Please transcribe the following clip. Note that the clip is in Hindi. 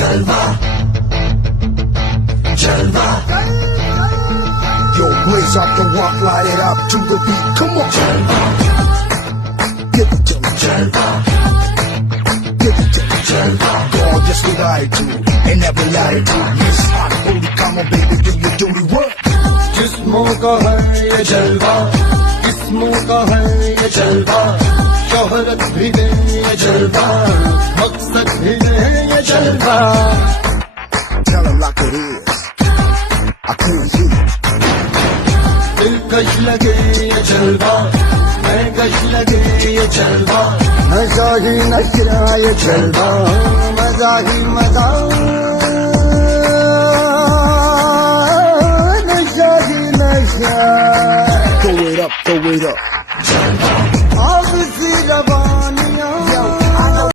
जलवा जलवा Yo, blaze up the walk, light it up to the beat. Come on, जलवा give it to me, जलवा give it to me. जलवा God, just what I do, and never lie to. Yes, I'm holy, come on, baby, do your dirty work. जिस्मों का है ये जलवा जिस्मों का है ये जलवा शोहरत भी दे ये जलवा मकसद भी दे ये जलवा Tell him like it is. I can't hear you. दिलकश लगे ये जलवा मैं कश लगे ये जलवा नशा ही नशा ये जलवा मजा ही मजा नशा ही नशा. Throw it up, throw it up.